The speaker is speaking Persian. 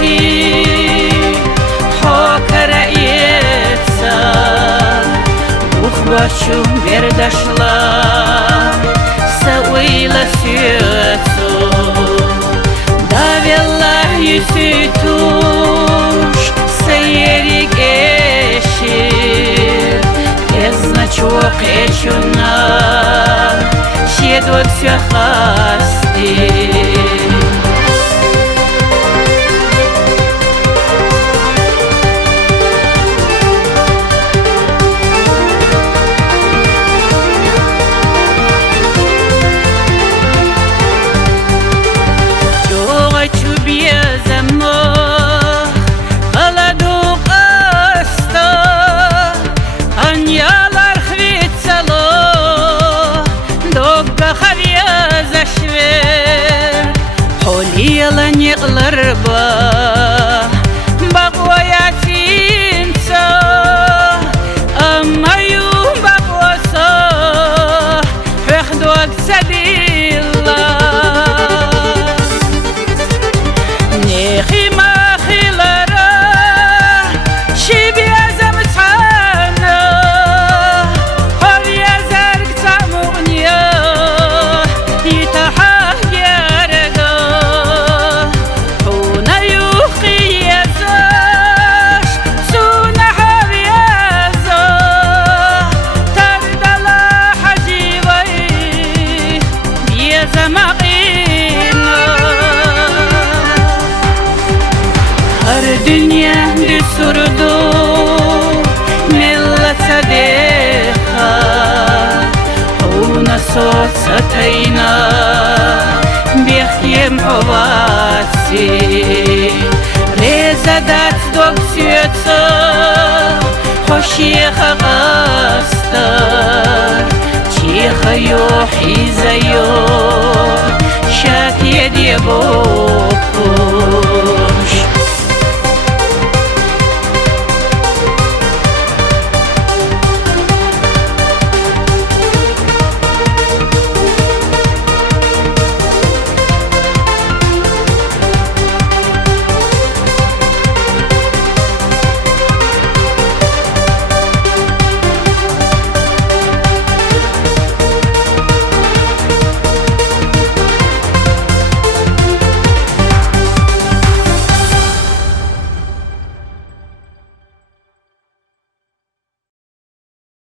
حياتي حاك رأيتسا وخباتشو بردشلا سويلا سيوتسو داوي الله يسيتوش سيريك اشير ازначок ечуна شيدوك سيخاستي Ела не ларба, бабоя тинца, а мою бабоса, вехдуак садила. Нехима хилара, шибия замцана, хавия зарг цамугния, итаха. الدنيا بسردو ملة صديقة هونا صوت ستينا بيخيم حواتي ريزا دات دوك سيوتسا خوشيخة غاستر تيخة يوحي زيو شاك يدي بوكو